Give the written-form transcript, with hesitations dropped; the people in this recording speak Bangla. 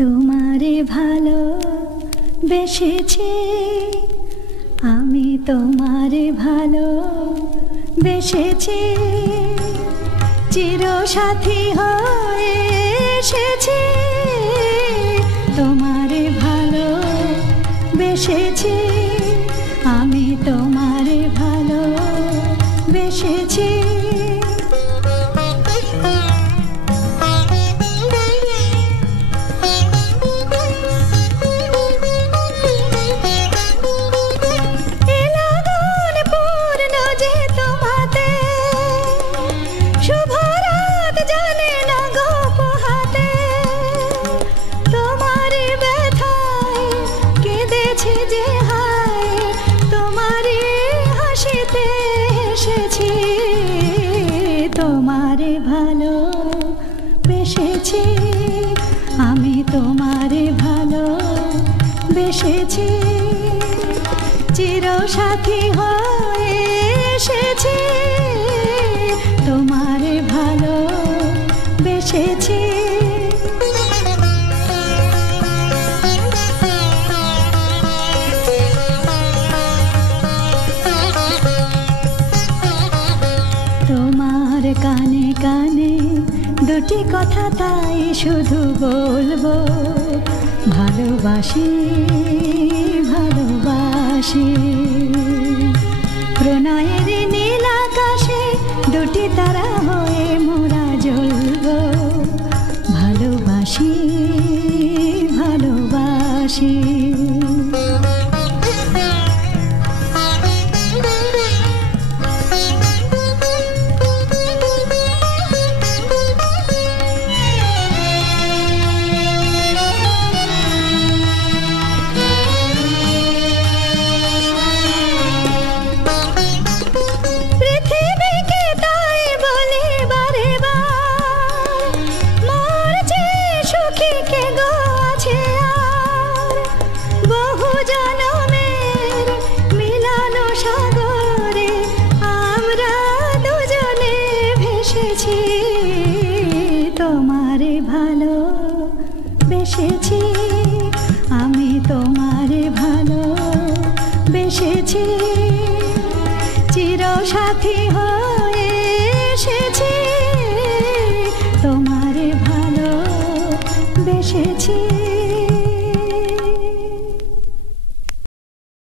তোমারে ভালো বেসেছি আমি, তোমারে ভালো বেসেছি, চিরসাথী হয়ে এসেছি। তোমারে ভালো বেসেছি আমি, তোমারে ভালো বেসেছি। তোমারে ভালো বেসেছি আমি, তোমারে ভালো বেসেছি, চিরসাথী হয়ে এসেছি। তোমারে ভালো বেসেছি। তোমার কানে কানে দুটি কথা তাই শুধু বলবো, ভালোবাসি ভালোবাসি। প্রণয়ের নীল আকাশে দুটি তারা হয়ে মোরা জ্বলবো, ভালোবাসি ভালোবাসি। তোমারে ভালো বেসেছি আমি, তোমারে ভালো বেসেছি, চিরসাথী